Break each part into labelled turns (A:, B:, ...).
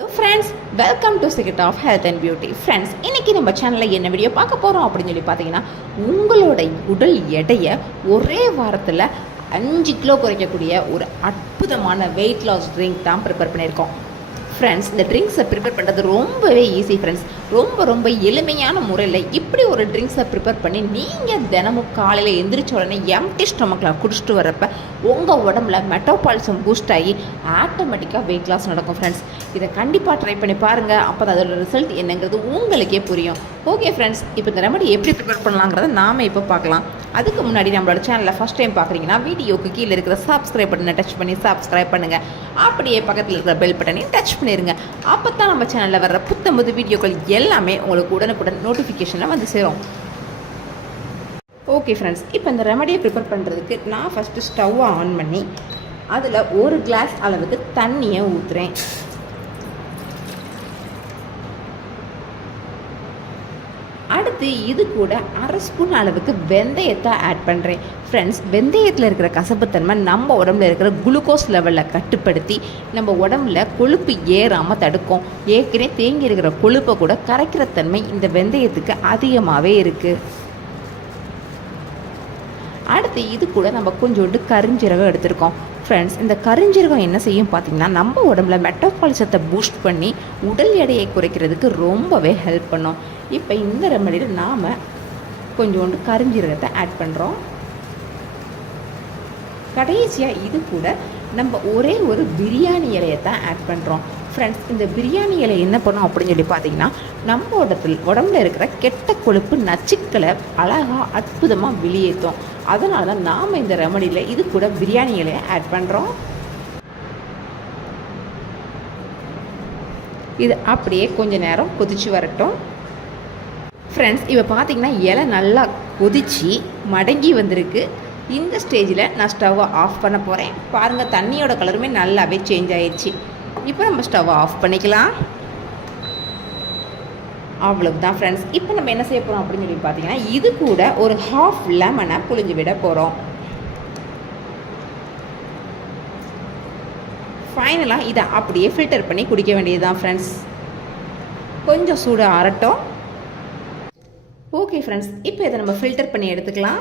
A: Friends welcome to secret of health and beauty friends இன்னைக்கு நம்ம சேனலில் என்ன வீடியோ பார்க்க போகிறோம் அப்படின்னு சொல்லி பார்த்தீங்கன்னா உங்களோட உடல் எடையை ஒரே வாரத்தில் அஞ்சு கிலோ குறைக்கக்கூடிய ஒரு அற்புதமான வெயிட் லாஸ் ட்ரிங்க் தான் ப்ரிப்பேர் பண்ணியிருக்கோம். ஃப்ரெண்ட்ஸ் இந்த ட்ரிங்க்ஸை ப்ரிப்பேர் பண்ணுறது ரொம்பவே ஈஸி ஃப்ரெண்ட்ஸ் ரொம்ப ரொம்ப எளிமையான முறையில் இப்படி ஒரு ட்ரிங்க்ஸை ப்ரிப்பேர் பண்ணி நீங்கள் தினமும் காலையில் எந்திரிச்ச உடனே எம்டி ஸ்டொமக்கில் குடிச்சிட்டு வரப்ப உங்கள் உடம்புல மெட்டோபாலிசம் பூஸ்ட் ஆகி ஆட்டோமேட்டிக்காக வெயிட் லாஸ் நடக்கும் ஃப்ரெண்ட்ஸ் இதை கண்டிப்பாக ட்ரை பண்ணி பாருங்கள் அப்போ அதோட ரிசல்ட் என்னங்கிறது உங்களுக்கே புரியும். ஓகே ஃப்ரெண்ட்ஸ் இப்போ இந்த ரெமடி எப்படி ப்ரிப்பேர் பண்ணலாங்கிறத நாம் இப்போ பார்க்கலாம். அதுக்கு முன்னாடி நம்மளோட சேனலில் ஃபஸ்ட் டைம் பார்க்குறீங்கன்னா வீடியோக்கு கீழே இருக்கிற சப்ஸ்கிரைப் பட்டனை டச் பண்ணி சப்ஸ்கிரைப் பண்ணுங்கள் அப்படியே பக்கத்தில் இருக்கிற பெல் பட்டனையும் டச் பண்ணிடுங்க அப்போ தான் நம்ம சேனலில் வர்ற புத்தம்புது வீடியோக்கள் எல்லாமே உங்களுக்கு உடனுக்குடன் நோட்டிஃபிகேஷனில் வந்து சேரும். ஓகே ஃப்ரெண்ட்ஸ் இப்போ இந்த ரெமடியை ப்ரிப்பேர் பண்ணுறதுக்கு நான் ஃபஸ்ட்டு ஸ்டவ்வை ஆன் பண்ணி அதில் ஒரு கிளாஸ் அளவுக்கு தண்ணியை ஊற்றுறேன் அடுத்து இது கூட அரை ஸ்பூன் அளவுக்கு வெந்தயத்தை ஆட் பண்ணுறேன் ஃப்ரெண்ட்ஸ் வெந்தயத்தில் இருக்கிற கசப்புத்தன்மை நம்ம உடம்புல இருக்கிற குளுக்கோஸ் லெவலில் கட்டுப்படுத்தி நம்ம உடம்புல கொழுப்பு ஏறாமல் தடுக்கும். ஏற்கனவே தேங்கி இருக்கிற கொழுப்பை கூட கரைக்கிற தன்மை இந்த வெந்தயத்துக்கு அதிகமாகவே இருக்குது அடுத்து இது கூட நம்ம கொஞ்சோண்டு கருஞ்சீரகம் எடுத்திருக்கோம். ஃப்ரெண்ட்ஸ் இந்த கருஞ்சீரகம் என்ன செய்யும் பார்த்தீங்கன்னா நம்ம உடம்புல மெட்டபாலிசத்தை பூஸ்ட் பண்ணி உடல் எடையை குறைக்கிறதுக்கு ரொம்பவே ஹெல்ப் பண்ணும். இப்போ இந்த ரெமடியில் நாம் கொஞ்சோண்டு கருஞ்சீரகத்தை ஆட் பண்ணுறோம் கடைசியாக இது கூட நம்ம ஒரே ஒரு பிரியாணி இலையை தான் ஆட் பண்ணுறோம் ஃப்ரெண்ட்ஸ் இந்த பிரியாணி இலை என்ன பண்ணும் அப்படின்னு சொல்லி பார்த்தீங்கன்னா நம்ம உடத்தில் உடம்புல இருக்கிற கெட்ட கொழுப்பு நச்சுக்களை அழகாக அற்புதமாக வெளியேற்றும். அதனால தான் நாம் இந்த ரெமடியில் இது கூட பிரியாணி இலையை ஆட் பண்ணுறோம் இது அப்படியே கொஞ்சம் நேரம் கொதிச்சு வரட்டும். ஃப்ரெண்ட்ஸ் இப்போ பார்த்தீங்கன்னா இலை நல்லா கொதிச்சு மடங்கி வந்திருக்கு. இந்த ஸ்டேஜில் நான் ஸ்டவ்வை ஆஃப் பண்ண போகிறேன் பாருங்கள் தண்ணியோட கலருமே நல்லாவே சேஞ்ச் ஆயிடுச்சு. இப்போ நம்ம ஸ்டவ்வை ஆஃப் பண்ணிக்கலாம். அவ்வளவுதான் ஃப்ரெண்ட்ஸ் இப்போ நம்ம என்ன செய்ய போகிறோம் அப்படின்னு சொல்லி பார்த்தீங்கன்னா இது கூட ஒரு ஹாஃப் லெமனை புழிஞ்சு விட போகிறோம் ஃபைனலாக இதை அப்படியே ஃபில்டர் பண்ணி குடிக்க வேண்டியது தான் ஃப்ரெண்ட்ஸ் கொஞ்சம் சூடு ஆறட்டும். ஓகே ஃப்ரெண்ட்ஸ் இப்போ இதை நம்ம ஃபில்டர் பண்ணி எடுத்துக்கலாம்.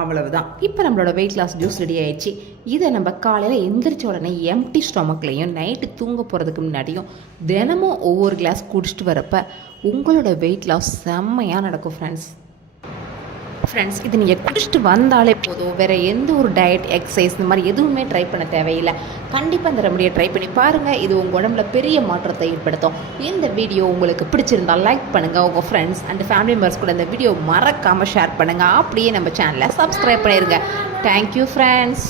A: அவ்வளவுதான். இப்போ நம்மளோட வெயிட் லாஸ் ஜூஸ் ரெடி ஆயிடுச்சு. இதை நம்ம காலையில் எந்திரிச்ச உடனே எம்டி ஸ்டொமக்லேயும் நைட்டு தூங்க போகிறதுக்கு முன்னாடியும் தினமும் ஒவ்வொரு கிளாஸ் குடிச்சிட்டு வரப்ப உங்களோட வெயிட் லாஸ் செம்மையாக நடக்கும் ஃப்ரெண்ட்ஸ் ஃப்ரெண்ட்ஸ் இது நீங்கள் குடிச்சிட்டு வந்தாலே போதும். வேறு எந்த ஒரு டயட் எக்ஸசைஸ் இந்த மாதிரி எதுவுமே ட்ரை பண்ண தேவையில்லை. கண்டிப்பாக இந்த ரெமடியை ட்ரை பண்ணி பாருங்கள் இது உங்கள் உடம்புல பெரிய மாற்றத்தை ஏற்படுத்தும். இந்த வீடியோ உங்களுக்கு பிடிச்சிருந்தால் லைக் பண்ணுங்கள் உங்கள் ஃப்ரெண்ட்ஸ் அண்ட் ஃபேமிலி மெம்பர்ஸ் கூட இந்த வீடியோ மறக்காமல் ஷேர் பண்ணுங்கள் அப்படியே நம்ம சேனலை சப்ஸ்கிரைப் பண்ணிடுங்க தேங்க்யூ ஃப்ரெண்ட்ஸ்